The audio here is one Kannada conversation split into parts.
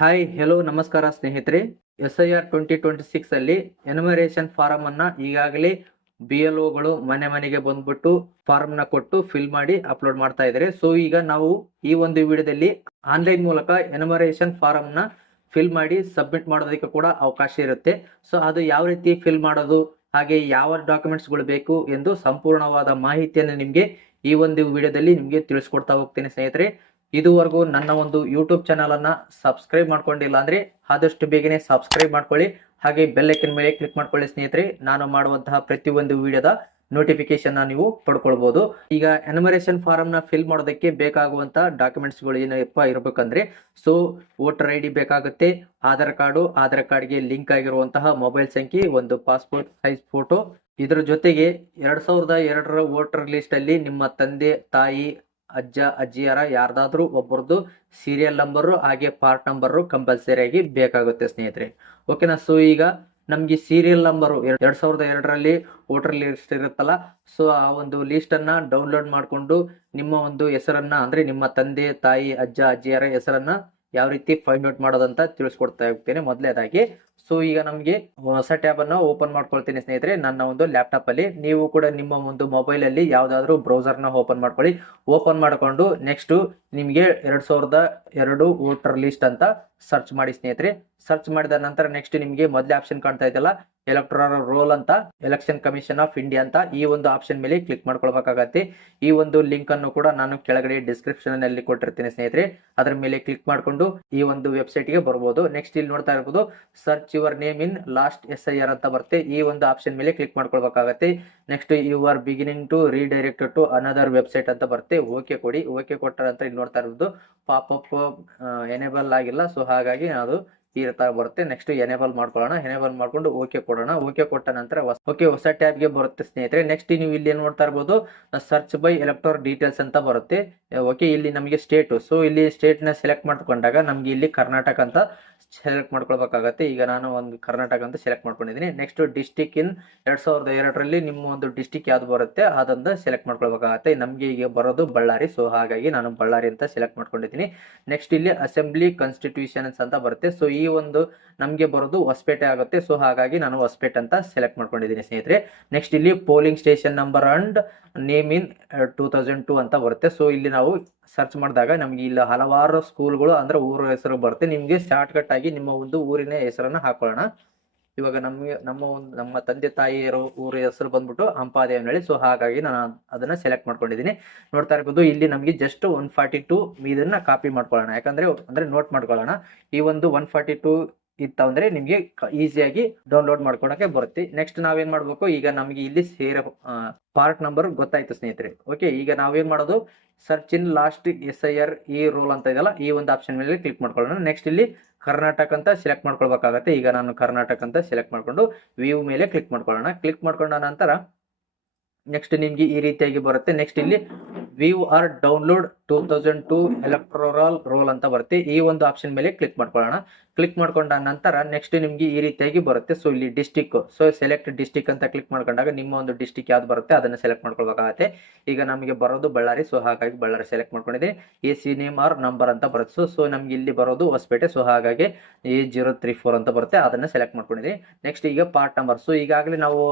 ಹಾಯ್ ಹೆಲೋ ನಮಸ್ಕಾರ ಸ್ನೇಹಿತರೆ. SIR 2026 ಅಲ್ಲಿ ಎನ್ಯುಮರೇಷನ್ ಫಾರಂ ಅನ್ನ ಈಗಾಗಲೇ BLOಗಳು ಮನೆ ಮನೆಗೆ ಬಂದ್ಬಿಟ್ಟು ಫಾರಂ ನ ಕೊಟ್ಟು ಫಿಲ್ ಮಾಡಿ ಅಪ್ಲೋಡ್ ಮಾಡ್ತಾ ಇದ್ದಾರೆ. ಸೊ ಈಗ ನಾವು ಈ ಒಂದು ವಿಡಿಯೋದಲ್ಲಿ ಆನ್ಲೈನ್ ಮೂಲಕ ಎನ್ಯುಮರೇಷನ್ ಫಾರಂ ನ ಫಿಲ್ ಮಾಡಿ ಸಬ್ಮಿಟ್ ಮಾಡೋದಕ್ಕೆ ಕೂಡ ಅವಕಾಶ ಇರುತ್ತೆ. ಸೊ ಅದು ಯಾವ ರೀತಿ ಫಿಲ್ ಮಾಡೋದು, ಹಾಗೆ ಯಾವ ಡಾಕ್ಯುಮೆಂಟ್ಸ್ಗಳು ಬೇಕು ಎಂದು ಸಂಪೂರ್ಣವಾದ ಮಾಹಿತಿಯನ್ನು ನಿಮಗೆ ಈ ಒಂದು ವಿಡಿಯೋದಲ್ಲಿ ನಿಮಗೆ ತಿಳಿಸ್ಕೊಡ್ತಾ ಹೋಗ್ತೇನೆ ಸ್ನೇಹಿತರೆ. ಇದುವರೆಗೂ ನನ್ನ ಒಂದು ಯೂಟ್ಯೂಬ್ ಚಾನಲ್ ಅನ್ನ ಸಬ್ಸ್ಕ್ರೈಬ್ ಮಾಡ್ಕೊಂಡಿಲ್ಲ ಅಂದ್ರೆ ಆದಷ್ಟು ಬೇಗನೆ ಸಬ್ಸ್ಕ್ರೈಬ್ ಮಾಡ್ಕೊಳ್ಳಿ, ಹಾಗೆ ಬೆಲ್ ಐಕನ್ ಮೇಲೆ ಕ್ಲಿಕ್ ಮಾಡ್ಕೊಳ್ಳಿ ಸ್ನೇಹಿತರೆ. ನಾನು ಮಾಡುವಂತಹ ಪ್ರತಿಯೊಂದು ವಿಡಿಯೋದ ನೋಟಿಫಿಕೇಶನ್ ನೀವು ಪಡ್ಕೊಳ್ಬಹುದು. ಈಗ ಎನ್ಯುಮರೇಷನ್ ಫಾರಂ ನ ಫಿಲ್ ಮಾಡೋದಕ್ಕೆ ಬೇಕಾಗುವಂತ ಡಾಕ್ಯುಮೆಂಟ್ಸ್ ಗಳು ಏನಪ್ಪ ಇರಬೇಕಂದ್ರೆ, ಸೊ ವೋಟರ್ ID ಬೇಕಾಗುತ್ತೆ, ಆಧಾರ್ ಕಾರ್ಡ್ಗೆ ಲಿಂಕ್ ಆಗಿರುವಂತಹ ಮೊಬೈಲ್ ಸಂಖ್ಯೆ, ಒಂದು ಪಾಸ್ಪೋರ್ಟ್ ಸೈಜ್ ಫೋಟೋ, ಇದರ ಜೊತೆಗೆ 2002ರ ವೋಟರ್ ಲಿಸ್ಟ್ ಅಲ್ಲಿ ನಿಮ್ಮ ತಂದೆ ತಾಯಿ ಅಜ್ಜ ಅಜ್ಜಿಯರ ಯಾರ್ದಾದ್ರೂ ಒಬ್ಬರದು ಸೀರಿಯಲ್ ನಂಬರ್ ಹಾಗೆ ಪಾರ್ಟ್ ನಂಬರ್ ಕಂಪಲ್ಸರಿ ಆಗಿ ಬೇಕಾಗುತ್ತೆ ಸ್ನೇಹಿತರೆ. ಓಕೆನಾ. ಸೊ ಈಗ ನಮ್ಗೆ ಸೀರಿಯಲ್ ನಂಬರ್ 2002ರಲ್ಲಿ ವೋಟರ್ ಲಿಸ್ಟ್ ಇರುತ್ತಲ್ಲ, ಸೊ ಆ ಒಂದು ಲಿಸ್ಟ್ ಅನ್ನ ಡೌನ್ಲೋಡ್ ಮಾಡಿಕೊಂಡು ನಿಮ್ಮ ಒಂದು ಹೆಸರನ್ನ ಅಂದ್ರೆ ನಿಮ್ಮ ತಂದೆ ತಾಯಿ ಅಜ್ಜ ಅಜ್ಜಿಯರ ಹೆಸರನ್ನ ಯಾವ ರೀತಿ ಫೈಂಡ್ ಔಟ್ ಮಾಡೋದಂತ ತಿಳಿಸ್ಕೊಡ್ತಾ ಹೋಗ್ತೇನೆ ಮೊದಲನೇದಾಗಿ. ಸೊ ಈಗ ನಮಗೆ ಹೊಸ ಟ್ಯಾಬ್ ಅನ್ನು ಓಪನ್ ಮಾಡ್ಕೊಳ್ತೀನಿ ಸ್ನೇಹಿತರೆ ನನ್ನ ಒಂದು ಲ್ಯಾಪ್ಟಾಪ್ ಅಲ್ಲಿ. ನೀವು ಕೂಡ ನಿಮ್ಮ ಒಂದು ಮೊಬೈಲ್ ಅಲ್ಲಿ ಯಾವ್ದಾದ್ರು ಬ್ರೌಸರ್ ನ ಓಪನ್ ಮಾಡ್ಕೊಳ್ಳಿ. ಓಪನ್ ಮಾಡ್ಕೊಂಡು ನೆಕ್ಸ್ಟ್ ನಿಮಗೆ 2002 ವೋಟರ್ ಲಿಸ್ಟ್ ಅಂತ ಸರ್ಚ್ ಮಾಡಿ ಸ್ನೇಹಿತರೆ. ಸರ್ಚ್ ಮಾಡಿದ ನಂತರ ನೆಕ್ಸ್ಟ್ ನಿಮಗೆ ಮೊದಲೇ ಆಪ್ಷನ್ ಕಾಣ್ತಾ ಇದೆಯಲ್ಲ, ಎಲೆಕ್ಟ್ರಲ್ ರೋಲ್ ಅಂತ, ಎಲೆಕ್ಷನ್ ಕಮಿಷನ್ ಆಫ್ ಇಂಡಿಯಾ ಅಂತ, ಈ ಒಂದು ಆಪ್ಷನ್ ಮೇಲೆ ಕ್ಲಿಕ್ ಮಾಡ್ಕೊಳ್ಬೇಕಾಗತ್ತೆ. ಈ ಒಂದು ಲಿಂಕ್ ಅನ್ನು ಕೂಡ ನಾನು ಕೆಳಗಡೆ ಡಿಸ್ಕ್ರಿಪ್ಷನ್ ನಲ್ಲಿ ಕೊಟ್ಟಿರ್ತೀನಿ ಸ್ನೇಹಿತರೆ. ಅದರ ಮೇಲೆ ಕ್ಲಿಕ್ ಮಾಡ್ಕೊಂಡು ಈ ಒಂದು ವೆಬ್ಸೈಟ್ ಗೆ ಬರ್ಬೋದು. ನೆಕ್ಸ್ಟ್ ಇಲ್ಲಿ ನೋಡ್ತಾ ಇರ್ಬೋದು search your name in last SIR ಅಂತ ಬರುತ್ತೆ. ಈ ಒಂದು ಆಪ್ಷನ್ ಮೇಲೆ ಕ್ಲಿಕ್ ಮಾಡ್ಕೊಳ್ಬೇಕಾಗತ್ತೆ. Next you are beginning to redirect to another website ಅಂತ ಬರುತ್ತೆ. ಓಕೆ ಕೊಡಿ. ಓಕೆ ಕೊಟ್ಟ ನಂತರ ಇಲ್ಲಿ ನೋಡ್ತಾ ಇರ್ಬೋದು ಪಾಪಪ್ ಎನೇಬಲ್ ಆಗಿಲ್ಲ, ಸೊ ಹಾಗಾಗಿ ಅದು ಈ ರೀತಿ ಬರುತ್ತೆ. ನೆಕ್ಸ್ಟ್ ಎನೇಬಲ್ ಮಾಡ್ಕೊಳ್ಳೋಣ. ಎನೇಬಲ್ ಮಾಡ್ಕೊಂಡು ಓಕೆ ಕೊಡೋಣ. ಓಕೆ ಕೊಟ್ಟ ನಂತರ ಹೊಸ ಟ್ಯಾಬ್ ಗೆ ಬರುತ್ತೆ ಸ್ನೇಹಿತರೆ. ನೆಕ್ಸ್ಟ್ ನೀವು ಇಲ್ಲಿ ನೋಡ್ತಾ ಇರ್ಬೋದು ಸರ್ಚ್ ಬೈ ಎಲೆಕ್ಟೋರ್ ಡೀಟೇಲ್ಸ್ ಅಂತ ಬರುತ್ತೆ. ಓಕೆ, ಇಲ್ಲಿ ನಮಗೆ ಸ್ಟೇಟ್, ಸೊ ಇಲ್ಲಿ ಸ್ಟೇಟ್ ನ ಸೆಲೆಕ್ಟ್ ಮಾಡ್ಕೊಂಡಾಗ ನಮ್ಗೆ ಇಲ್ಲಿ ಕರ್ನಾಟಕ ಅಂತ ಸೆಲೆಕ್ಟ್ ಮಾಡ್ಕೊಳ್ಬೇಕಾಗತ್ತೆ. ಈಗ ನಾನು ಒಂದು ಕರ್ನಾಟಕ ಅಂತ ಸೆಲೆಕ್ಟ್ ಮಾಡ್ಕೊಂಡಿದ್ದೀನಿ. ನೆಕ್ಸ್ಟ್ ಡಿಸ್ಟಿಕ್ ಇನ್ 2002ರಲ್ಲಿ ನಿಮ್ಮ ಒಂದು ಡಿಸ್ಟಿಕ್ ಯಾವ್ದು ಬರುತ್ತೆ ಅದನ್ನ ಸೆಲೆಕ್ಟ್ ಮಾಡ್ಕೊಳ್ಬೇಕಾಗತ್ತೆ. ನಮ್ಗೆ ಈಗ ಬರೋದು ಬಳ್ಳಾರಿ, ಸೊ ಹಾಗಾಗಿ ನಾನು ಬಳ್ಳಾರಿ ಅಂತ ಸೆಲೆಕ್ಟ್ ಮಾಡ್ಕೊಂಡಿದ್ದೀನಿ. ನೆಕ್ಸ್ಟ್ ಇಲ್ಲಿ ಅಸೆಂಬ್ಲಿ ಕಾನ್ಸ್ಟಿಟ್ಯೂಷನ್ಸ್ ಅಂತ ಬರುತ್ತೆ. ಸೊ ಈ ಒಂದು ನಮ್ಗೆ ಬರೋದು ಹೊಸಪೇಟೆ ಆಗುತ್ತೆ, ಸೊ ಹಾಗಾಗಿ ನಾನು ಹೊಸಪೇಟೆ ಅಂತ ಸೆಲೆಕ್ಟ್ ಮಾಡ್ಕೊಂಡಿದ್ದೀನಿ ಸ್ನೇಹಿತರೆ. ನೆಕ್ಸ್ಟ್ ಇಲ್ಲಿ polling station number and name ಇನ್ 2002 ಅಂತ ಬರುತ್ತೆ. ಸೊ ಇಲ್ಲಿ ನಾವು ಸರ್ಚ್ ಮಾಡಿದಾಗ ನಮ್ಗೆ ಇಲ್ಲಿ ಹಲವಾರು ಸ್ಕೂಲ್ಗಳು ಅಂದ್ರೆ ಊರ ಹೆಸರು ಬರುತ್ತೆ. ನಿಮ್ಗೆ ಶಾರ್ಟ್ ಕಟ್ ಆಗಿ ನಿಮ್ಮ ಒಂದು ಊರಿನ ಹೆಸರನ್ನ ಹಾಕೊಳ್ಳೋಣ. ಇವಾಗ ನಮ್ಮ ತಂದೆ ತಾಯಿಯರ ಊರ ಹೆಸರು ಬಂದ್ಬಿಟ್ಟು ಹಂಪಾದೇವನಹಳ್ಳಿ, ಸೊ ಹಾಗಾಗಿ ನಾನು ಅದನ್ನ ಸೆಲೆಕ್ಟ್ ಮಾಡ್ಕೊಂಡಿದ್ದೀನಿ. ನೋಡ್ತಾ ಇರ್ಬೋದು ಇಲ್ಲಿ ನಮ್ಗೆ ಜಸ್ಟ್ 142 ಇದನ್ನ ಕಾಪಿ ಮಾಡ್ಕೊಳ್ಳೋಣ, ಅಂದ್ರೆ ನೋಟ್ ಮಾಡ್ಕೊಳ್ಳೋಣ. ಈ ಒಂದು 142 ಇತ್ತು ಅಂದ್ರೆ ನಿಮ್ಗೆ ಈಸಿಯಾಗಿ ಡೌನ್ಲೋಡ್ ಮಾಡ್ಕೊಳಕ್ಕೆ ಬರುತ್ತೆ. ನೆಕ್ಸ್ಟ್ ನಾವೇನ್ ಮಾಡ್ಬೇಕು, ಈಗ ನಮ್ಗೆ ಇಲ್ಲಿ ಪಾರ್ಟ್ ನಂಬರ್ ಗೊತ್ತಾಯ್ತು ಸ್ನೇಹಿತರೆ. ಓಕೆ, ಈಗ ನಾವೇನ್ ಮಾಡೋದು, ಸರ್ಚ್ ಇನ್ ಲಾಸ್ಟ್ SIR ಈ ರೋಲ್ ಅಂತ ಇದೆಯಲ್ಲ, ಈ ಒಂದು ಆಪ್ಷನ್ ಮೇಲೆ ಕ್ಲಿಕ್ ಮಾಡ್ಕೊಳ್ಳೋಣ. ನೆಕ್ಸ್ಟ್ ಇಲ್ಲಿ ಕರ್ನಾಟಕ ಅಂತ ಸೆಲೆಕ್ಟ್ ಮಾಡ್ಕೊಳ್ಬೇಕಾಗತ್ತೆ. ಈಗ ನಾನು ಕರ್ನಾಟಕ ಅಂತ ಸೆಲೆಕ್ಟ್ ಮಾಡ್ಕೊಂಡು ವ್ಯೂ ಮೇಲೆ ಕ್ಲಿಕ್ ಮಾಡ್ಕೊಳ್ಳೋಣ. ಕ್ಲಿಕ್ ಮಾಡ್ಕೊಂಡ ನಂತರ ನೆಕ್ಸ್ಟ್ ನಿಮ್ಗೆ ಈ ರೀತಿಯಾಗಿ ಬರುತ್ತೆ. ನೆಕ್ಸ್ಟ್ ಇಲ್ಲಿ view or download 2002 electoral roll ಅಂತ ಬರುತ್ತೆ. ಈ ಒಂದು ಆಪ್ಷನ್ ಮೇಲೆ ಕ್ಲಿಕ್ ಮಾಡ್ಕೊಳ್ಳೋಣ. ಕ್ಲಿಕ್ ಮಾಡ್ಕೊಂಡ ನಂತರ ನೆಕ್ಸ್ಟ್ ನಿಮ್ಗೆ ಈ ರೀತಿಯಾಗಿ ಬರುತ್ತೆ. ಸೊ ಇಲ್ಲಿ ಡಿಸ್ಟಿಕ್, ಸೊ ಸೆಲೆಕ್ಟ್ ಡಿಸ್ಟಿಕ್ ಅಂತ ಕ್ಲಿಕ್ ಮಾಡ್ಕೊಂಡಾಗ ನಿಮ್ಮ ಒಂದು ಡಿಸ್ಟಿಕ್ ಯಾವ್ದು ಬರುತ್ತೆ ಅದನ್ನ ಸೆಲೆಕ್ಟ್ ಮಾಡ್ಕೊಳ್ಬೇಕಾಗತ್ತೆ. ಈಗ ನಮಗೆ ಬರೋದು ಬಳ್ಳಾರಿ, ಸೊ ಹಾಗಾಗಿ ಬಳ್ಳಾರಿ ಸೆಲೆಕ್ಟ್ ಮಾಡ್ಕೊಂಡಿದ್ದೀನಿ. AC ನೇಮ್ ಆರ್ ನಂಬರ್ ಅಂತ ಬರುತ್ತೆ. ಸೊ ನಮ್ಗೆ ಇಲ್ಲಿ ಬರೋದು ಹೊಸಪೇಟೆ, ಸೊ ಹಾಗಾಗಿ A034 ಅಂತ ಬರುತ್ತೆ, ಅದನ್ನ ಸೆಲೆಕ್ಟ್ ಮಾಡ್ಕೊಂಡಿದ್ದೀನಿ. ನೆಕ್ಸ್ಟ್ ಈಗ ಪಾರ್ಟ್ ನಂಬರ್, ಸೊ ಈಗಾಗಲೇ ನಾವು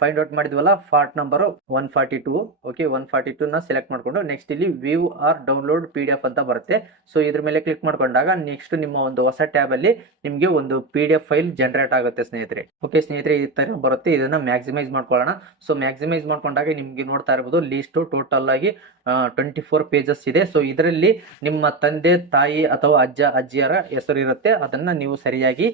ಫೈಂಡ್ ಔಟ್ ಮಾಡಿದ್ವಲ್ಲ ಪಾರ್ಟ್ ನಂಬರ್ 142. ಓಕೆ, 142 ನ ಸೆಲೆಕ್ಟ್ ಮಾಡ್ಕೊಂಡು ನೆಕ್ಸ್ಟ್ ಇಲ್ಲಿ ವ್ಯೂ ಆರ್ ಡೌನ್ಲೋಡ್ PDF ಅಂತ ಬರುತ್ತೆ. ಸೊ ಇದ್ರ ಮೇಲೆ ಕ್ಲಿಕ್ ಮಾಡ್ಕೊಂಡಾಗ ನೆಕ್ಸ್ಟ್ ನಿಮ್ಮ ಒಂದು ಹೊಸ ಟ್ಯಾಬ್ ಅಲ್ಲಿ ನಿಮ್ಗೆ ಒಂದು PDF ಫೈಲ್ ಜನರೇಟ್ ಆಗುತ್ತೆ ಸ್ನೇಹಿತರೆ. ಓಕೆ ಸ್ನೇಹಿತರೆ, ಈ ತರ ಬರುತ್ತೆ. ಇದನ್ನ ಮ್ಯಾಕ್ಸಿಮೈಸ್ ಮಾಡ್ಕೊಳ್ಳೋಣ. ಸೊ ಮ್ಯಾಕ್ಸಿಮೈಸ್ ಮಾಡ್ಕೊಂಡಾಗ ನಿಮ್ಗೆ ನೋಡ್ತಾ ಇರಬಹುದು ಲಿಸ್ಟ್ ಟೋಟಲ್ ಆಗಿ 24 ಪೇಜಸ್ ಇದೆ. ಸೊ ಇದರಲ್ಲಿ ನಿಮ್ಮ ತಂದೆ ತಾಯಿ ಅಥವಾ ಅಜ್ಜ ಅಜ್ಜಿಯರ ಹೆಸರು ಇರುತ್ತೆ, ಅದನ್ನ ನೀವು ಸರಿಯಾಗಿ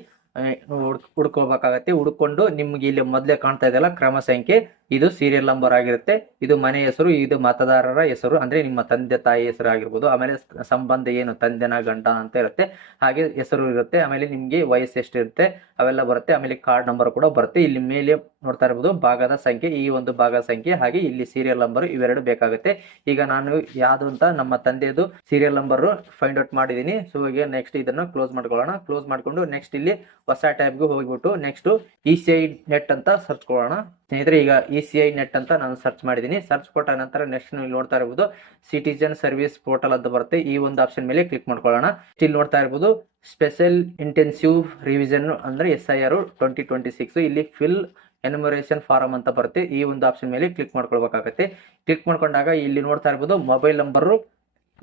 ಹುಡ್ಕೋಬೇಕಾಗತ್ತೆ. ಹುಡ್ಕೊಂಡು ನಿಮ್ಗೆ ಇಲ್ಲಿ ಮೊದಲೇ ಕಾಣ್ತಾ ಇದೆಯಲ್ಲ ಕ್ರಮ ಸಂಖ್ಯೆ, ಇದು ಸೀರಿಯಲ್ ನಂಬರ್ ಆಗಿರುತ್ತೆ. ಇದು ಮನೆ ಹೆಸರು, ಇದು ಮತದಾರರ ಹೆಸರು ಅಂದ್ರೆ ನಿಮ್ಮ ತಂದೆ ತಾಯಿ ಹೆಸರು ಆಗಿರ್ಬೋದು. ಆಮೇಲೆ ಸಂಬಂಧ ಏನು ತಂದೆನ ಗಂಡ ಅಂತ ಇರುತ್ತೆ, ಹಾಗೆ ಹೆಸರು ಇರುತ್ತೆ. ಆಮೇಲೆ ನಿಮ್ಗೆ ವಯಸ್ಸು ಎಷ್ಟು ಇರುತ್ತೆ ಅವೆಲ್ಲ ಬರುತ್ತೆ. ಆಮೇಲೆ ಕಾರ್ಡ್ ನಂಬರ್ ಕೂಡ ಬರುತ್ತೆ. ಇಲ್ಲಿ ಮೇಲೆ ನೋಡ್ತಾ ಇರಬಹುದು ಭಾಗದ ಸಂಖ್ಯೆ, ಈ ಒಂದು ಭಾಗದ ಸಂಖ್ಯೆ, ಹಾಗೆ ಇಲ್ಲಿ ಸೀರಿಯಲ್ ನಂಬರ್, ಇವೆರಡು ಬೇಕಾಗುತ್ತೆ. ಈಗ ನಾನು ಯಾವ್ದು ಅಂತ ನಮ್ಮ ತಂದೆದು ಸೀರಿಯಲ್ ನಂಬರ್ ಫೈಂಡ್ ಔಟ್ ಮಾಡಿದೀನಿ. ಸೊ ಈಗ ನೆಕ್ಸ್ಟ್ ಇದನ್ನ ಕ್ಲೋಸ್ ಮಾಡ್ಕೊಳ್ಳೋಣ. ಕ್ಲೋಸ್ ಮಾಡ್ಕೊಂಡು ನೆಕ್ಸ್ಟ್ ಇಲ್ಲಿ ಹೊಸ ಟ್ಯಾಬ್ಗೆ ಹೋಗ್ಬಿಟ್ಟು ನೆಕ್ಸ್ಟ್ ECI ನೆಟ್ ಅಂತ ಸರ್ಚ್ ಕೊಡೋಣ ಸ್ನೇಹಿತರೆ. ಈಗ ECI ನೆಟ್ ಅಂತ ನಾನು ಸರ್ಚ್ ಮಾಡಿದ್ದೀನಿ. ಸರ್ಚ್ ಕೊಟ್ಟ ನಂತರ ನೆಕ್ಸ್ಟ್ ನೀವು ನೋಡ್ತಾ ಇರಬಹುದು ಸಿಟಿಜನ್ ಸರ್ವಿಸ್ ಪೋರ್ಟಲ್ ಅಂತ ಬರುತ್ತೆ. ಈ ಒಂದು ಆಪ್ಷನ್ ಮೇಲೆ ಕ್ಲಿಕ್ ಮಾಡ್ಕೊಳ್ಳೋಣ. ಇಲ್ಲಿ ನೋಡ್ತಾ ಇರಬಹುದು ಸ್ಪೆಷಲ್ ಇಂಟೆನ್ಸಿವ್ ರಿವಿಷನ್ ಅಂದ್ರೆ SIR 2026 ಇಲ್ಲಿ ಫಿಲ್ ಎನ್ಯುಮರೇಷನ್ ಫಾರಂ ಅಂತ ಬರುತ್ತೆ. ಈ ಒಂದು ಆಪ್ಷನ್ ಮೇಲೆ ಕ್ಲಿಕ್ ಮಾಡ್ಕೊಳ್ಬೇಕಾಗತ್ತೆ. ಕ್ಲಿಕ್ ಮಾಡ್ಕೊಂಡಾಗ ಇಲ್ಲಿ ನೋಡ್ತಾ ಇರಬಹುದು ಮೊಬೈಲ್ ನಂಬರ್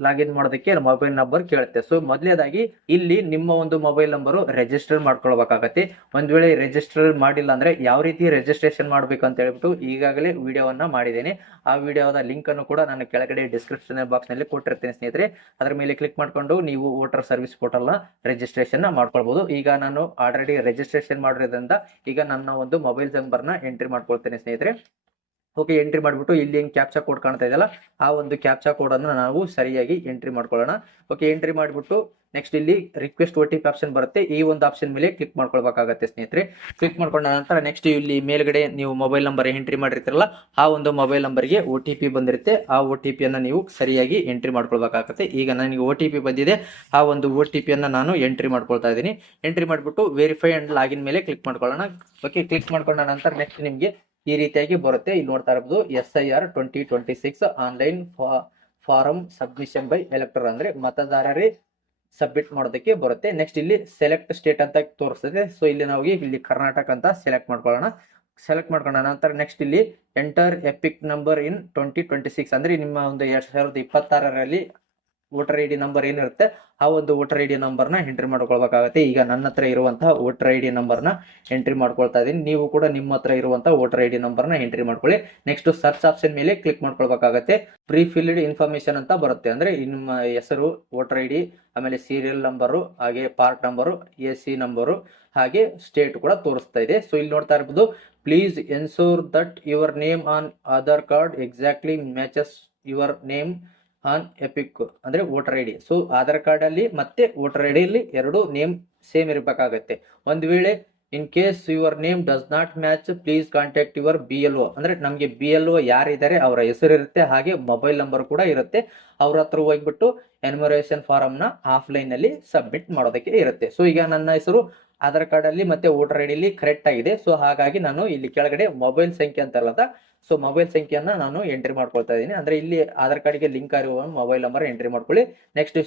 ಲಾಗಿನ್ ಮಾಡೋದಕ್ಕೆ ಮೊಬೈಲ್ ನಂಬರ್ ಕೇಳುತ್ತೆ. ಸೊ ಮೊದಲನೇದಾಗಿ ಇಲ್ಲಿ ನಿಮ್ಮ ಒಂದು ಮೊಬೈಲ್ ನಂಬರ್ ರಿಜಿಸ್ಟರ್ ಮಾಡ್ಕೊಳ್ಬೇಕಾಗತ್ತೆ. ಒಂದ್ ವೇಳೆ ರಿಜಿಸ್ಟರ್ ಮಾಡಿಲ್ಲ ಅಂದ್ರೆ ಯಾವ ರೀತಿ ರಿಜಿಸ್ಟ್ರೇಷನ್ ಮಾಡ್ಬೇಕು ಅಂತ ಹೇಳ್ಬಿಟ್ಟು ಈಗಾಗಲೇ ವಿಡಿಯೋವನ್ನ ಮಾಡಿದ್ದೇನೆ. ಆ ವಿಡಿಯೋದ ಲಿಂಕ್ ಅನ್ನು ಕೂಡ ನಾನು ಕೆಳಗಡೆ ಡಿಸ್ಕ್ರಿಪ್ಷನ್ ಬಾಕ್ಸ್ ನಲ್ಲಿ ಕೊಟ್ಟಿರ್ತೇನೆ ಸ್ನೇಹಿತರೆ. ಅದರ ಮೇಲೆ ಕ್ಲಿಕ್ ಮಾಡ್ಕೊಂಡು ನೀವು ವೋಟರ್ ಸರ್ವಿಸ್ ಪೋರ್ಟಲ್ ನ ರಿಜಿಸ್ಟ್ರೇಷನ್ ಮಾಡ್ಕೊಳ್ಬಹುದು. ಈಗ ನಾನು ಆಲ್ರೆಡಿ ರಿಜಿಸ್ಟ್ರೇಷನ್ ಮಾಡಿರೋದ್ರಿಂದ ಈಗ ನನ್ನ ಒಂದು ಮೊಬೈಲ್ ನಂಬರ್ ನ ಎಂಟ್ರಿ ಮಾಡ್ಕೊಳ್ತೇನೆ ಸ್ನೇಹಿತರೆ. ಓಕೆ, ಎಂಟ್ರಿ ಮಾಡಿಬಿಟ್ಟು ಇಲ್ಲಿ ಹೆಂಗೆ ಕ್ಯಾಪ್ಚಾ ಕೋಡ್ ಕಾಣ್ತಾ ಇದೆಯಲ್ಲ ಆ ಒಂದು ಕ್ಯಾಪ್ಚಾ ಕೋಡ್ ಅನ್ನು ನಾವು ಸರಿಯಾಗಿ ಎಂಟ್ರಿ ಮಾಡ್ಕೊಳ್ಳೋಣ. ಓಕೆ, ಎಂಟ್ರಿ ಮಾಡಿಬಿಟ್ಟು ನೆಕ್ಸ್ಟ್ ಇಲ್ಲಿ ರಿಕ್ವೆಸ್ಟ್ OTP ಆಪ್ಷನ್ ಬರುತ್ತೆ. ಈ ಒಂದು ಆಪ್ಷನ್ ಮೇಲೆ ಕ್ಲಿಕ್ ಮಾಡ್ಕೊಳ್ಬೇಕಾಗತ್ತೆ ಸ್ನೇಹಿತರೆ. ಕ್ಲಿಕ್ ಮಾಡ್ಕೊಂಡ ನಂತರ ನೆಕ್ಸ್ಟ್ ಇಲ್ಲಿ ಮೇಲ್ಗಡೆ ನೀವು ಮೊಬೈಲ್ ನಂಬರ್ ಎಂಟ್ರಿ ಮಾಡಿರ್ತೀರಲ್ಲ ಆ ಒಂದು ಮೊಬೈಲ್ ನಂಬರ್ಗೆ OTP ಬಂದಿರುತ್ತೆ. ಆ OTP ಅನ್ನ ನೀವು ಸರಿಯಾಗಿ ಎಂಟ್ರಿ ಮಾಡ್ಕೊಳ್ಬೇಕಾಗತ್ತೆ. ಈಗ ನನಗೆ OTP ಬಂದಿದೆ. ಆ ಒಂದು OTP ಅನ್ನ ನಾನು ಎಂಟ್ರಿ ಮಾಡ್ಕೊಳ್ತಾ ಇದ್ದೀನಿ. ಎಂಟ್ರಿ ಮಾಡಿಬಿಟ್ಟು ವೆರಿಫೈ ಅಂಡ್ ಲಾಗಿನ್ ಮೇಲೆ ಕ್ಲಿಕ್ ಮಾಡ್ಕೊಳ್ಳೋಣ. ಓಕೆ, ಕ್ಲಿಕ್ ಮಾಡ್ಕೊಂಡ ನಂತರ ನೆಕ್ಸ್ಟ್ ನಿಮಗೆ ಈ ರೀತಿಯಾಗಿ ಬರುತ್ತೆ. ಇಲ್ಲಿ ನೋಡ್ತಾ ಇರಬಹುದು SIR 2026 online form submission by elector ಅಂದ್ರೆ ಮತದಾರರೇ ಸಬ್ಮಿಟ್ ಮಾಡೋದಕ್ಕೆ ಬರುತ್ತೆ. ನೆಕ್ಸ್ಟ್ ಇಲ್ಲಿ ಸೆಲೆಕ್ಟ್ ಸ್ಟೇಟ್ ಅಂತ ತೋರಿಸ್ತದೆ. ಸೊ ಇಲ್ಲಿ ನಾವು ಇಲ್ಲಿ ಕರ್ನಾಟಕ ಅಂತ ಸೆಲೆಕ್ಟ್ ಮಾಡ್ಕೊಳ್ಳೋಣ. ಸೆಲೆಕ್ಟ್ ಮಾಡ್ಕೊಂಡ ನಂತರ ನೆಕ್ಸ್ಟ್ ಇಲ್ಲಿ ಎಂಟರ್ ಎಪಿಕ್ ನಂಬರ್ ಇನ್ 2026 ಅಂದ್ರೆ ನಿಮ್ಮ ಒಂದು 2026ರಲ್ಲಿ ವೋಟರ್ ID ನಂಬರ್ ಏನಿರುತ್ತೆ ಆ ಒಂದು ವೋಟರ್ ID ನಂಬರ್ನ ಎಂಟ್ರಿ ಮಾಡ್ಕೊಳ್ಬೇಕಾಗತ್ತೆ. ಈಗ ನನ್ನ ಹತ್ರ ಇರುವಂತಹ ವೋಟರ್ ID ನಂಬರ್ನ ಎಂಟ್ರಿ ಮಾಡ್ಕೊಳ್ತಾ ಇದ್ದೀನಿ. ನೀವು ಕೂಡ ನಿಮ್ಮ ಹತ್ರ ಇರುವಂತಹ ವೋಟರ್ ID ನಂಬರ್ನ ಎಂಟ್ರಿ ಮಾಡ್ಕೊಳ್ಳಿ. ನೆಕ್ಸ್ಟ್ ಸರ್ಚ್ ಆಪ್ಷನ್ ಮೇಲೆ ಕ್ಲಿಕ್ ಮಾಡ್ಕೊಳ್ಬೇಕಾಗತ್ತೆ. ಪ್ರೀ ಫಿಲ್ಡ್ ಇನ್ಫಾರ್ಮೇಶನ್ ಅಂತ ಬರುತ್ತೆ. ಅಂದ್ರೆ ನಿಮ್ಮ ಹೆಸರು, ವೋಟರ್ ID, ಆಮೇಲೆ ಸೀರಿಯಲ್ ನಂಬರು, ಹಾಗೆ ಪಾರ್ಟ್ ನಂಬರು, AC ನಂಬರು, ಹಾಗೆ ಸ್ಟೇಟ್ ಕೂಡ ತೋರಿಸ್ತಾ ಇದೆ. ಸೊ ಇಲ್ಲಿ ನೋಡ್ತಾ ಇರಬಹುದು please ensure that your name on Aadhaar card exactly matches your name on EPIC ಅಂದ್ರೆ voter ID. So Aadhaar card ಅಲ್ಲಿ ಮತ್ತೆ ವೋಟರ್ ID ಅಲ್ಲಿ ಎರಡು ನೇಮ್ ಸೇಮ್ ಇರಬೇಕಾಗತ್ತೆ. ಒಂದ್ ವೇಳೆ in case your name does not match please contact your BLO ಅಂದ್ರೆ ನಮಗೆ BLO ಯಾರಿದ್ದಾರೆ ಅವರ ಹೆಸರು ಇರುತ್ತೆ, ಹಾಗೆ ಮೊಬೈಲ್ ನಂಬರ್ ಕೂಡ ಇರುತ್ತೆ. ಅವ್ರ ಹತ್ರ ಹೋಗ್ಬಿಟ್ಟು ಎನ್ಯುಮರೇಷನ್ ಫಾರಂ ನ ಆಫ್ಲೈನ್ ಅಲ್ಲಿ ಸಬ್ಮಿಟ್ ಮಾಡೋದಕ್ಕೆ ಇರುತ್ತೆ. ಸೊ ಈಗ ನನ್ನ ಹೆಸರು ಆಧಾರ್ ಕಾರ್ಡ್ ಅಲ್ಲಿ ಮತ್ತೆ ವೋಟರ್ ID ಅಲ್ಲಿ ಕರೆಕ್ಟ್ ಆಗಿದೆ. ಸೊ ಹಾಗಾಗಿ ನಾನು ಇಲ್ಲಿ ಕೆಳಗಡೆ ಮೊಬೈಲ್ ಸಂಖ್ಯೆ ಅಂತ ಅಲ್ಲದ ಸೊ ಮೊಬೈಲ್ ಸಂಖ್ಯೆಯನ್ನ ನಾನು ಎಂಟ್ರಿ ಮಾಡ್ಕೊಳ್ತಾ ಇದ್ದೀನಿ. ಅಂದ್ರೆ ಇಲ್ಲಿ ಆಧಾರ್ ಕಾರ್ಡ್ಗೆ ಲಿಂಕ್ ಆಗಿರುವ ಮೊಬೈಲ್ ನಂಬರ್ ಎಂಟ್ರಿ ಮಾಡ್ಕೊಳ್ಳಿ. ನೆಕ್ಸ್ಟ್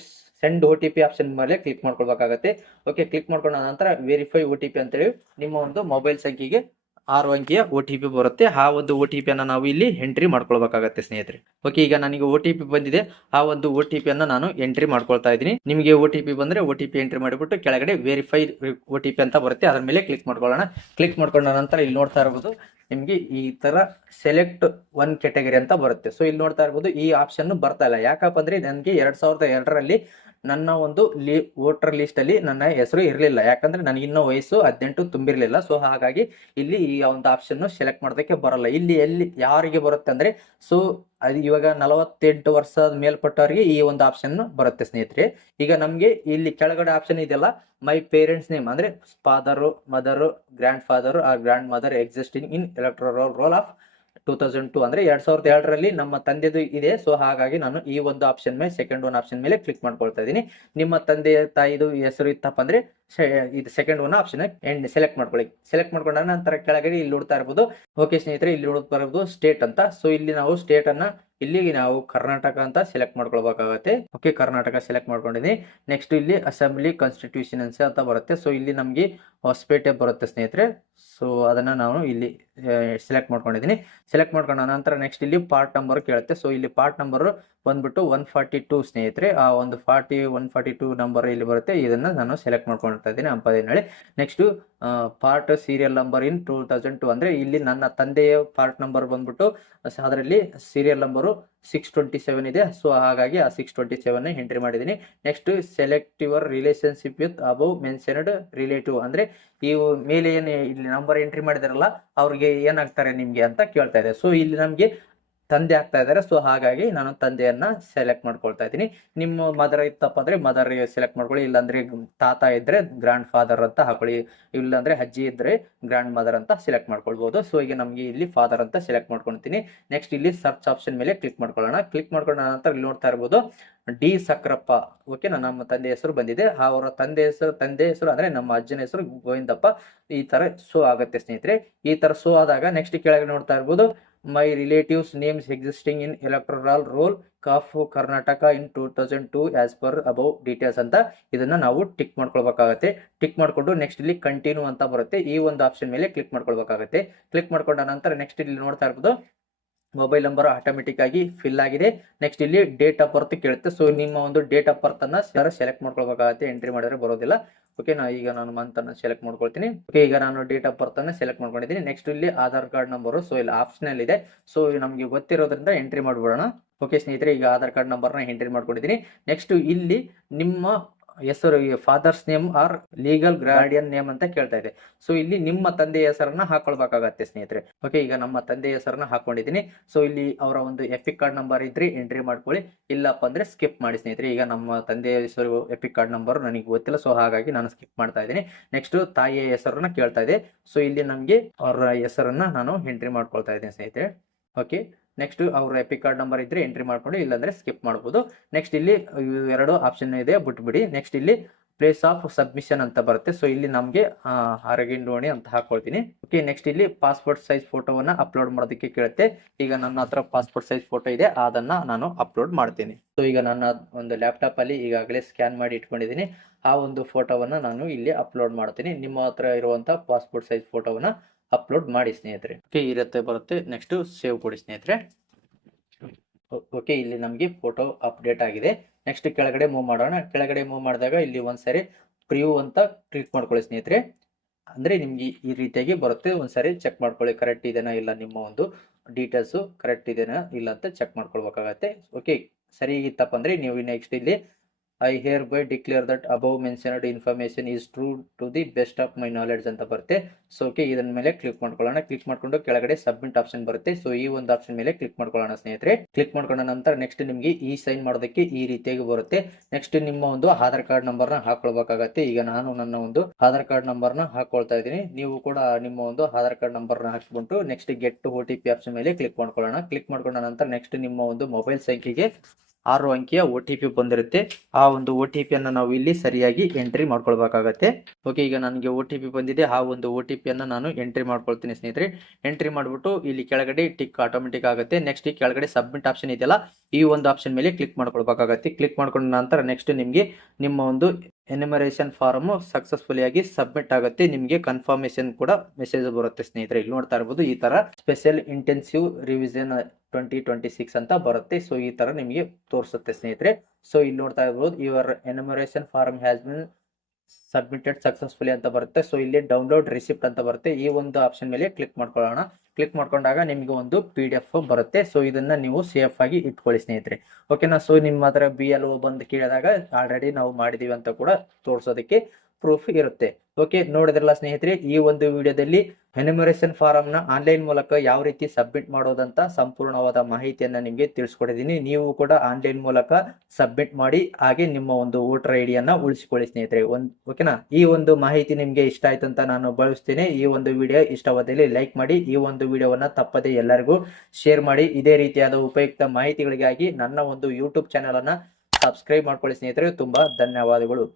ಸೆಂಡ್ OTP ಆಪ್ಷನ್ ಮೇಲೆ ಕ್ಲಿಕ್ ಮಾಡ್ಕೊಳ್ಬೇಕಾಗತ್ತೆ. ಓಕೆ, ಕ್ಲಿಕ್ ಮಾಡ್ಕೊಂಡ ನಂತರ ವೆರಿಫೈ OTP ಅಂತೇಳಿ ನಿಮ್ಮ ಒಂದು ಮೊಬೈಲ್ ಸಂಖ್ಯೆಗೆ 6 ಅಂಕಿಯ OTP ಬರುತ್ತೆ. ಆ ಒಂದು OTP ಅನ್ನ ನಾವು ಇಲ್ಲಿ ಎಂಟ್ರಿ ಮಾಡ್ಕೊಳ್ಬೇಕಾಗತ್ತೆ ಸ್ನೇಹಿತರೆ. ಓಕೆ, ಈಗ ನನಗೆ OTP ಬಂದಿದೆ. ಆ ಒಂದು OTP ಅನ್ನ ನಾನು ಎಂಟ್ರಿ ಮಾಡ್ಕೊಳ್ತಾ ಇದ್ದೀನಿ. ನಿಮಗೆ OTP ಬಂದ್ರೆ OTP ಎಂಟ್ರಿ ಮಾಡಿಬಿಟ್ಟು ಕೆಳಗಡೆ ವೆರಿಫೈ OTP ಅಂತ ಬರುತ್ತೆ. ಅದ್ರ ಮೇಲೆ ಕ್ಲಿಕ್ ಮಾಡ್ಕೊಳ್ಳೋಣ. ಕ್ಲಿಕ್ ಮಾಡ್ಕೊಂಡ ನಂತರ ಇಲ್ಲಿ ನೋಡ್ತಾ ಇರಬಹುದು ನಿಮ್ಗೆ ಈ ತರ ಸೆಲೆಕ್ಟ್ ಒನ್ ಕ್ಯಾಟಗರಿ ಅಂತ ಬರುತ್ತೆ. ಸೊ ಇಲ್ಲಿ ನೋಡ್ತಾ ಇರಬಹುದು ಈ ಆಪ್ಷನ್ ಬರ್ತಾ ಇಲ್ಲ. ಯಾಕಪ್ಪ ಅಂದ್ರೆ ನನಗೆ 2002ರಲ್ಲಿ ನನ್ನ ಒಂದು ವೋಟರ್ ಲಿಸ್ಟ್ ಅಲ್ಲಿ ನನ್ನ ಹೆಸರು ಇರಲಿಲ್ಲ. ಯಾಕಂದ್ರೆ ನನಗೆ ಇನ್ನೂ ವಯಸ್ಸು 18 ತುಂಬಿರ್ಲಿಲ್ಲ. ಸೊ ಹಾಗಾಗಿ ಇಲ್ಲಿ ಈ ಒಂದು ಆಪ್ಷನ್ ಸೆಲೆಕ್ಟ್ ಮಾಡೋದಕ್ಕೆ ಬರಲ್ಲ. ಇಲ್ಲಿ ಎಲ್ಲಿ ಯಾರಿಗೆ ಬರುತ್ತೆ ಅಂದ್ರೆ ಸೊ ಅದು ಇವಾಗ 48 ವರ್ಷದ ಮೇಲ್ಪಟ್ಟವರಿಗೆ ಈ ಒಂದು ಆಪ್ಷನ್ ಬರುತ್ತೆ ಸ್ನೇಹಿತರೆ. ಈಗ ನಮ್ಗೆ ಇಲ್ಲಿ ಕೆಳಗಡೆ ಆಪ್ಷನ್ ಇದೆಯಲ್ಲ ಮೈ ಪೇರೆಂಟ್ಸ್ ನೇಮ್ ಅಂದ್ರೆ father, mother, grandfather or grandmother existing in electoral roll of 2002 ಅಂದ್ರೆ 2002ರಲ್ಲಿ ನಮ್ಮ ತಂದೆದು ಇದೆ. ಸೊ ಹಾಗಾಗಿ ನಾನು ಈ ಒಂದು ಆಪ್ಷನ್ ಮೇಲೆ ಸೆಕೆಂಡ್ ಒನ್ ಆಪ್ಷನ್ ಮೇಲೆ ಕ್ಲಿಕ್ ಮಾಡ್ಕೊಳ್ತಾ ಇದ್ದೀನಿ. ನಿಮ್ಮ ತಂದೆ ತಾಯಿದು ಹೆಸರು ಇತ್ತಪ್ಪ ಅಂದ್ರೆ ಇದು ಸೆಕೆಂಡ್ ಒನ್ ಆಪ್ಷನ್ ಸೆಲೆಕ್ಟ್ ಮಾಡ್ಕೊಳ್ಳಿ. ಸೆಲೆಕ್ಟ್ ಮಾಡ್ಕೊಂಡ ನಂತರ ಕೆಳಗಡೆ ಇಲ್ಲಿ ನೋಡ್ತಾ ಇರಬಹುದು. ಓಕೆ ಸ್ನೇಹಿತರೆ, ಇಲ್ಲಿ ನೋಡ್ತಾ ಇರಬಹುದು ಸ್ಟೇಟ್ ಅಂತ. ಸೊ ಇಲ್ಲಿ ನಾವು ಸ್ಟೇಟ್ ಅನ್ನ ಇಲ್ಲಿ ನಾವು ಕರ್ನಾಟಕ ಅಂತ ಸೆಲೆಕ್ಟ್ ಮಾಡ್ಕೊಳ್ಬೇಕಾಗತ್ತೆ. ಓಕೆ, ಕರ್ನಾಟಕ ಸೆಲೆಕ್ಟ್ ಮಾಡ್ಕೊಂಡಿದ್ದೀನಿ. ನೆಕ್ಸ್ಟ್ ಇಲ್ಲಿ ಅಸೆಂಬ್ಲಿ ಕಾನ್ಸ್ಟಿಟ್ಯೂಷನ್ಸಿ ಅಂತ ಬರುತ್ತೆ. ಸೊ ಇಲ್ಲಿ ನಮ್ಗೆ ಹೊಸಪೇಟೆ ಬರುತ್ತೆ ಸ್ನೇಹಿತರೆ. ಸೊ ಅದನ್ನ ನಾವು ಇಲ್ಲಿ ಸೆಲೆಕ್ಟ್ ಮಾಡ್ಕೊಂಡಿದ್ದೀನಿ. ಸೆಲೆಕ್ಟ್ ಮಾಡ್ಕೊಂಡ ನಂತರ ನೆಕ್ಸ್ಟ್ ಇಲ್ಲಿ ಪಾರ್ಟ್ ನಂಬರ್ ಕೇಳುತ್ತೆ. ಸೊ ಇಲ್ಲಿ ಪಾರ್ಟ್ ನಂಬರ್ ಬಂದ್ಬಿಟ್ಟು 142 ಸ್ನೇಹಿತರೆ. ಆ ಒಂದು 142 ನಂಬರ್ ಇಲ್ಲಿ ಬರುತ್ತೆ. ಇದನ್ನ ನಾನು ಸೆಲೆಕ್ಟ್ ಮಾಡ್ಕೊಳ್ತಾ ಇದ್ದೀನಿ Hampadenahalli. Next part serial number in 2002 ಅಂದ್ರೆ ಇಲ್ಲಿ ನನ್ನ ತಂದೆಯ ಪಾರ್ಟ್ ನಂಬರ್ ಬಂದ್ಬಿಟ್ಟು ಅದರಲ್ಲಿ ಸೀರಿಯಲ್ ನಂಬರು 627 ಇದೆ. ಸೊ ಹಾಗಾಗಿ ಆ 627 ಎಂಟ್ರಿ ಮಾಡಿದ್ದೀನಿ. Next select your relationship with above mentioned relative ಅಂದ್ರೆ ಈ ಮೇಲೆ ಏನು ಇಲ್ಲಿ ನಂಬರ್ ಎಂಟ್ರಿ ಮಾಡಿದಾರಲ್ಲ ಅವ್ರಿಗೆ ಏನಾಗ್ತಾರೆ ನಿಮ್ಗೆ ಅಂತ ಕೇಳ್ತಾ ಇದೆ. ಸೊ ಇಲ್ಲಿ ನಮ್ಗೆ ತಂದೆ ಆಗ್ತಾ ಇದ್ದಾರೆ. ಸೊ ಹಾಗಾಗಿ ನಾನು ತಂದೆಯನ್ನ ಸೆಲೆಕ್ಟ್ ಮಾಡ್ಕೊಳ್ತಾ ಇದ್ದೀನಿ. ನಿಮ್ಮ ಮದರ್ ಇತ್ತಪ್ಪ ಅಂದ್ರೆ ಮದರ್ ಸೆಲೆಕ್ಟ್ ಮಾಡ್ಕೊಳ್ಳಿ, ಇಲ್ಲಾಂದ್ರೆ ತಾತ ಇದ್ರೆ ಗ್ರಾಂಡ್ ಫಾದರ್ ಅಂತ ಹಾಕೊಳ್ಳಿ, ಇಲ್ಲಾಂದ್ರೆ ಅಜ್ಜಿ ಇದ್ರೆ ಗ್ರಾಂಡ್ ಮದರ್ ಅಂತ ಸೆಲೆಕ್ಟ್ ಮಾಡ್ಕೊಳ್ಬಹುದು. ಸೊ ಈಗ ನಮಗೆ ಇಲ್ಲಿ ಫಾದರ್ ಅಂತ ಸೆಲೆಕ್ಟ್ ಮಾಡ್ಕೊಳ್ತೀನಿ. ನೆಕ್ಸ್ಟ್ ಇಲ್ಲಿ ಸರ್ಚ್ ಆಪ್ಷನ್ ಮೇಲೆ ಕ್ಲಿಕ್ ಮಾಡ್ಕೊಳ್ಳೋಣ. ಕ್ಲಿಕ್ ಮಾಡ್ಕೊಂಡ ನಂತರ ಇಲ್ಲಿ ನೋಡ್ತಾ ಇರ್ಬೋದು ಡಿ ಸಕ್ರಪ್ಪ. ಓಕೆನಾ, ನಮ್ಮ ತಂದೆ ಹೆಸರು ಬಂದಿದೆ. ಅವರ ತಂದೆ ಹೆಸರು ಅಂದ್ರೆ ನಮ್ಮ ಅಜ್ಜನ ಹೆಸರು ಗೋವಿಂದಪ್ಪ. ಈ ತರ ಶೋ ಆಗುತ್ತೆ ಸ್ನೇಹಿತರೆ. ಈ ತರ ಶೋ ಆದಾಗ ನೆಕ್ಸ್ಟ್ ಕೆಳಗೆ ನೋಡ್ತಾ ಇರ್ಬೋದು my relatives names existing in electoral roll of Karnataka in 2002 as per above details ಅಂತ ಇದನ್ನ ನಾವು ಟಿಕ್ ಮಾಡ್ಕೊಳ್ಬೇಕಾಗತ್ತೆ. ಟಿಕ್ ಮಾಡ್ಕೊಂಡು ನೆಕ್ಸ್ಟ್ ಇಲ್ಲಿ ಕಂಟಿನ್ಯೂ ಅಂತ ಬರುತ್ತೆ, ಈ ಒಂದು ಆಪ್ಷನ್ ಮೇಲೆ ಕ್ಲಿಕ್ ಮಾಡ್ಕೊಳ್ಬೇಕಾಗತ್ತೆ. ಕ್ಲಿಕ್ ಮಾಡ್ಕೊಂಡ ನಂತರ ನೆಕ್ಸ್ಟ್ ಇಲ್ಲಿ ನೋಡ್ತಾ ಇರ್ಬೋದು ಮೊಬೈಲ್ ನಂಬರ್ ಆಟೋಮೆಟಿಕ್ ಆಗಿ ಫಿಲ್ ಆಗಿದೆ. ನೆಕ್ಸ್ಟ್ ಇಲ್ಲಿ ಡೇಟ್ ಆಫ್ ಬರ್ತ್ ಕೇಳುತ್ತೆ. ಸೊ ನಿಮ್ಮ ಒಂದು ಡೇಟ್ ಆಫ್ ಬರ್ತ್ ಅನ್ನ ಸೆಲೆಕ್ಟ್ ಮಾಡ್ಕೊಳ್ಬೇಕಾಗತ್ತೆ, ಎಂಟ್ರಿ ಮಾಡಿದ್ರೆ ಬರೋದಿಲ್ಲ. ಓಕೆ, ಈಗ ನಾನು ಮಂತ್ ಅನ್ನ ಸೆಲೆಕ್ಟ್ ಮಾಡ್ಕೊಳ್ತೀನಿ. ಓಕೆ, ಈಗ ನಾನು ಡೇಟ್ ಆಫ್ ಬರ್ತ್ ಅನ್ನ ಸೆಲೆಕ್ಟ್ ಮಾಡ್ಕೊಂಡಿದ್ದೀನಿ. ನೆಕ್ಸ್ಟ್ ಇಲ್ಲಿ ಆಧಾರ್ ಕಾರ್ಡ್ ನಂಬರ್, ಸೊ ಇಲ್ಲಿ ಆಪ್ಷನಲ್ ಇದೆ. ಸೊ ನಮಗೆ ಗೊತ್ತಿರೋದ್ರಿಂದ ಎಂಟ್ರಿ ಮಾಡ್ಬಿಡೋಣ. ಓಕೆ ಸ್ನೇಹಿತರೆ, ಈಗ ಆಧಾರ್ ಕಾರ್ಡ್ ನಂಬರ್ನ ಎಂಟ್ರಿ ಮಾಡ್ಕೊಂಡಿದ್ದೀನಿ. ನೆಕ್ಸ್ಟ್ ಇಲ್ಲಿ ನಿಮ್ಮ ಹೆಸರು father's name or legal guardian name ಅಂತ ಕೇಳ್ತಾ ಇದೆ. ಸೊ ಇಲ್ಲಿ ನಿಮ್ಮ ತಂದೆಯ ಹೆಸರನ್ನ ಹಾಕೊಳ್ಬೇಕಾಗತ್ತೆ ಸ್ನೇಹಿತರೆ. ಓಕೆ, ಈಗ ನಮ್ಮ ತಂದೆಯ ಹೆಸರನ್ನ ಹಾಕೊಂಡಿದ್ದೀನಿ. ಸೊ ಇಲ್ಲಿ ಅವರ ಒಂದು ಎಪಿಕ್ ಕಾರ್ಡ್ ನಂಬರ್ ಇದ್ರೆ ಎಂಟ್ರಿ ಮಾಡ್ಕೊಳ್ಳಿ, ಇಲ್ಲಪ್ಪ ಅಂದ್ರೆ ಸ್ಕಿಪ್ ಮಾಡಿ ಸ್ನೇಹಿತರೆ. ಈಗ ನಮ್ಮ ತಂದೆಯ ಹೆಸರು ಎಪಿಕ್ ಕಾರ್ಡ್ ನಂಬರ್ ನನಗೆ ಗೊತ್ತಿಲ್ಲ, ಸೊ ಹಾಗಾಗಿ ನಾನು ಸ್ಕಿಪ್ ಮಾಡ್ತಾ ಇದ್ದೀನಿ. ನೆಕ್ಸ್ಟ್ ತಾಯಿಯ ಹೆಸರನ್ನ ಕೇಳ್ತಾ ಇದೆ. ಸೊ ಇಲ್ಲಿ ನಮಗೆ ಅವರ ಹೆಸರನ್ನ ನಾನು ಎಂಟ್ರಿ ಮಾಡ್ಕೊಳ್ತಾ ಇದ್ದೀನಿ ಸ್ನೇಹಿತರೆ. ಓಕೆ, ನೆಕ್ಸ್ಟ್ ಅವ್ರ ಎಪಿಕ್ ಕಾರ್ಡ್ ನಂಬರ್ ಇದ್ರೆ ಎಂಟ್ರಿ ಮಾಡ್ಕೊಂಡು, ಇಲ್ಲಾಂದ್ರೆ ಸ್ಕಿಪ್ ಮಾಡ್ಬೋದು. ನೆಕ್ಸ್ಟ್ ಇಲ್ಲಿ ಎರಡು ಆಪ್ಷನ್ ಇದೆ, ಬಿಟ್ಬಿಡಿ. ನೆಕ್ಸ್ಟ್ ಇಲ್ಲಿ ಪ್ಲೇಸ್ ಆಫ್ ಸಬ್ಮಿಷನ್ ಅಂತ ಬರುತ್ತೆ. ಸೊ ಇಲ್ಲಿ ನಮಗೆ ಅರಗಿಂಡೋಣಿ ಅಂತ ಹಾಕೊಳ್ತೀನಿ. ಓಕೆ, ನೆಕ್ಸ್ಟ್ ಇಲ್ಲಿ ಪಾಸ್ಪೋರ್ಟ್ ಸೈಜ್ ಫೋಟೋವನ್ನ ಅಪ್ಲೋಡ್ ಮಾಡೋದಕ್ಕೆ ಕೇಳುತ್ತೆ. ಈಗ ನನ್ನ ಹತ್ರ ಪಾಸ್ಪೋರ್ಟ್ ಸೈಜ್ ಫೋಟೋ ಇದೆ, ಅದನ್ನ ನಾನು ಅಪ್ಲೋಡ್ ಮಾಡ್ತೀನಿ. ಸೊ ಈಗ ನನ್ನ ಒಂದು ಲ್ಯಾಪ್ಟಾಪ್ ಅಲ್ಲಿ ಈಗಾಗಲೇ ಸ್ಕ್ಯಾನ್ ಮಾಡಿ ಇಟ್ಕೊಂಡಿದ್ದೀನಿ. ಆ ಒಂದು ಫೋಟೋವನ್ನ ನಾನು ಇಲ್ಲಿ ಅಪ್ಲೋಡ್ ಮಾಡ್ತೀನಿ. ನಿಮ್ಮ ಹತ್ರ ಇರುವಂತ ಪಾಸ್ಪೋರ್ಟ್ ಸೈಜ್ ಫೋಟೋವನ್ನ ಅಪ್ಲೋಡ್ ಮಾಡಿ ಸ್ನೇಹಿತರೆ. ಓಕೆ, ಇರುತ್ತೆ ಬರುತ್ತೆ. ನೆಕ್ಸ್ಟ್ ಸೇವ್ ಕೊಡಿ ಸ್ನೇಹಿತರೆ. ಓಕೆ, ಇಲ್ಲಿ ನಮಗೆ ಫೋಟೋ ಅಪ್ಡೇಟ್ ಆಗಿದೆ. ನೆಕ್ಸ್ಟ್ ಕೆಳಗಡೆ ಮೂವ್ ಮಾಡೋಣ. ಕೆಳಗಡೆ ಮೂವ್ ಮಾಡಿದಾಗ ಇಲ್ಲಿ ಒಂದ್ಸರಿ ಪ್ರಿವ್ಯೂ ಅಂತ ಕ್ಲಿಕ್ ಮಾಡ್ಕೊಳ್ಳಿ ಸ್ನೇಹಿತರೆ. ಅಂದ್ರೆ ನಿಮ್ಗೆ ಈ ರೀತಿಯಾಗಿ ಬರುತ್ತೆ. ಒಂದ್ಸರಿ ಚೆಕ್ ಮಾಡ್ಕೊಳ್ಳಿ ಕರೆಕ್ಟ್ ಇದೆನಾ ಇಲ್ಲ, ನಿಮ್ಮ ಒಂದು ಡೀಟೇಲ್ಸ್ ಕರೆಕ್ಟ್ ಇದೆನಾ ಇಲ್ಲ ಅಂತ ಚೆಕ್ ಮಾಡ್ಕೊಳ್ಬೇಕಾಗತ್ತೆ. ಓಕೆ, ಸರಿ ಇತ್ತಪ್ಪ ಅಂದ್ರೆ ನೀವು ನೆಕ್ಸ್ಟ್ ಇಲ್ಲಿ I hereby declare that above mentioned information is true to the best of my knowledge ಅಂತ ಬರುತ್ತೆ. ಸೊ ಓಕೆ, ಇದನ್ನ ಮೇಲೆ ಕ್ಲಿಕ್ ಮಾಡ್ಕೊಳ್ಳೋಣ. ಕ್ಲಿಕ್ ಮಾಡ್ಕೊಂಡು ಕೆಳಗಡೆ ಸಬ್ಮಿಟ್ ಆಪ್ಷನ್ ಬರುತ್ತೆ. ಸೊ ಈ ಒಂದು ಆಪ್ಷನ್ ಮೇಲೆ ಕ್ಲಿಕ್ ಮಾಡ್ಕೊಳ್ಳೋಣ ಸ್ನೇಹಿತರೆ. ಕ್ಲಿಕ್ ಮಾಡ್ಕೊಂಡ ನಂತರ ನೆಕ್ಸ್ಟ್ ನಿಮಗೆ ಈ ಸೈನ್ ಮಾಡೋದಕ್ಕೆ ಈ ರೀತಿಯಾಗಿ ಬರುತ್ತೆ. ನೆಕ್ಸ್ಟ್ ನಿಮ್ಮ ಒಂದು ಆಧಾರ್ ಕಾರ್ಡ್ ನಂಬರ್ನ ಹಾಕೊಳ್ಬೇಕಾಗತ್ತೆ. ಈಗ ನಾನು ನನ್ನ ಒಂದು ಆಧಾರ್ ಕಾರ್ಡ್ ನಂಬರ್ನ ಹಾಕೊಳ್ತಾ ಇದ್ದೀನಿ. ನೀವು ಕೂಡ ನಿಮ್ಮ ಒಂದು ಆಧಾರ್ ಕಾರ್ಡ್ ನಂಬರ್ನ ಹಾಕಿಬಿಟ್ಟು ನೆಕ್ಸ್ಟ್ ಗೆಟ್ OTP ಆಪ್ಷನ್ ಮೇಲೆ ಕ್ಲಿಕ್ ಮಾಡ್ಕೊಳ್ಳೋಣ. ಕ್ಲಿಕ್ ಮಾಡ್ಕೊಂಡ ನಂತರ ನೆಕ್ಸ್ಟ್ ನಿಮ್ಮ ಒಂದು ಮೊಬೈಲ್ ಸಂಖ್ಯೆಗೆ 6 ಅಂಕಿಯ OTP ಬಂದಿರುತ್ತೆ. ಆ ಒಂದು OTP ಅನ್ನ ನಾವು ಇಲ್ಲಿ ಸರಿಯಾಗಿ ಎಂಟ್ರಿ ಮಾಡ್ಕೊಳ್ಬೇಕಾಗತ್ತೆ. ಓಕೆ, ಈಗ ನನಗೆ OTP ಬಂದಿದೆ. ಆ ಒಂದು OTP ಅನ್ನ ನಾನು ಎಂಟ್ರಿ ಮಾಡ್ಕೊಳ್ತೀನಿ ಸ್ನೇಹಿತರೆ. ಎಂಟ್ರಿ ಮಾಡ್ಬಿಟ್ಟು ಇಲ್ಲಿ ಕೆಳಗಡೆ ಟಿಕ್ ಆಟೋಮೆಟಿಕ್ ಆಗುತ್ತೆ. ನೆಕ್ಸ್ಟ್ ಈ ಕೆಳಗಡೆ ಸಬ್ಮಿಟ್ ಆಪ್ಷನ್ ಇದೆಯಲ್ಲ, ಈ ಒಂದು ಆಪ್ಷನ್ ಮೇಲೆ ಕ್ಲಿಕ್ ಮಾಡ್ಕೊಳ್ಬೇಕಾಗತ್ತೆ. ಕ್ಲಿಕ್ ಮಾಡ್ಕೊಂಡ ನಂತರ ನೆಕ್ಸ್ಟ್ ನಿಮಗೆ ನಿಮ್ಮ ಒಂದು ಎನ್ಯುಮರೇಷನ್ ಫಾರ್ಮ್ ಸಕ್ಸಸ್ಫುಲಿ ಆಗಿ ಸಬ್ಮಿಟ್ ಆಗುತ್ತೆ. ನಿಮಗೆ ಕನ್ಫರ್ಮೇಶನ್ ಕೂಡ ಮೆಸೇಜ್ ಬರುತ್ತೆ ಸ್ನೇಹಿತರೆ. ಇಲ್ಲಿ ನೋಡ್ತಾ ಇರಬಹುದು ಈ ತರ ಸ್ಪೆಷಲ್ ಇಂಟೆನ್ಸಿವ್ ರಿವಿಷನ್ 2026 ಅಂತ ಬರುತ್ತೆ. ಸೊ ಈ ತರ ನಿಮಗೆ ತೋರಿಸುತ್ತೆ ಸ್ನೇಹಿತರೆ. ಸೊ ಇಲ್ಲಿ ನೋಡ್ತಾ ಇರಬಹುದು your enumeration form has been submitted successfully ಅಂತ ಬರುತ್ತೆ. ಸೊ ಇಲ್ಲಿ ಡೌನ್ಲೋಡ್ ರಿಸಿಪ್ಟ್ ಅಂತ ಬರುತ್ತೆ. ಈ ಒಂದು ಆಪ್ಷನ್ ಮೇಲೆ ಕ್ಲಿಕ್ ಮಾಡ್ಕೊಳ್ಳೋಣ. ಕ್ಲಿಕ್ ಮಾಡ್ಕೊಂಡಾಗ ನಿಮಗೆ ಒಂದು PDF ಬರುತ್ತೆ. ಸೊ ಇದನ್ನ ನೀವು ಸೇಫ್ ಆಗಿ ಇಟ್ಕೊಳ್ಳಿ ಸ್ನೇಹಿತರೆ. ಓಕೆನಾ. ಸೊ ನಿಮ್ಮ ಹತ್ರ BLO ಬಂದು ಕೇಳಿದಾಗ ಆಲ್ರೆಡಿ ನಾವು ಮಾಡಿದೀವಿ ಅಂತ ಕೂಡ ತೋರಿಸೋದಕ್ಕೆ ಪ್ರೂಫ್ ಇರುತ್ತೆ. ಓಕೆ, ನೋಡಿದ್ರಲ್ಲ ಸ್ನೇಹಿತರೆ, ಈ ಒಂದು ವಿಡಿಯೋದಲ್ಲಿ ಎನ್ಯುಮರೇಷನ್ ಫಾರಂ ನ ಆನ್ಲೈನ್ ಮೂಲಕ ಯಾವ ರೀತಿ ಸಬ್ಮಿಟ್ ಮಾಡೋದಂತ ಸಂಪೂರ್ಣವಾದ ಮಾಹಿತಿಯನ್ನ ನಿಮಗೆ ತಿಳಿಸ್ಕೊಡಿದ್ದೀನಿ. ನೀವು ಕೂಡ ಆನ್ಲೈನ್ ಮೂಲಕ ಸಬ್ಮಿಟ್ ಮಾಡಿ ಹಾಗೆ ನಿಮ್ಮ ಒಂದು ವೋಟರ್ ID ಯನ್ನ ಉಳಿಸಿಕೊಳ್ಳಿ ಸ್ನೇಹಿತರೆ. ಓಕೆನಾ. ಈ ಒಂದು ಮಾಹಿತಿ ನಿಮ್ಗೆ ಇಷ್ಟ ಆಯ್ತು ಅಂತ ನಾನು ಭಾವಿಸ್ತೇನೆ. ಈ ಒಂದು ವಿಡಿಯೋ ಇಷ್ಟವಾದಲ್ಲಿ ಲೈಕ್ ಮಾಡಿ, ಈ ಒಂದು ವಿಡಿಯೋವನ್ನ ತಪ್ಪದೆ ಎಲ್ಲರಿಗೂ ಶೇರ್ ಮಾಡಿ. ಇದೇ ರೀತಿಯಾದ ಉಪಯುಕ್ತ ಮಾಹಿತಿಗಳಿಗಾಗಿ ನನ್ನ ಒಂದು YouTube ಚಾನೆಲ್ ಅನ್ನ ಸಬ್ಸ್ಕ್ರೈಬ್ ಮಾಡ್ಕೊಳ್ಳಿ ಸ್ನೇಹಿತರೆ. ತುಂಬಾ ಧನ್ಯವಾದಗಳು.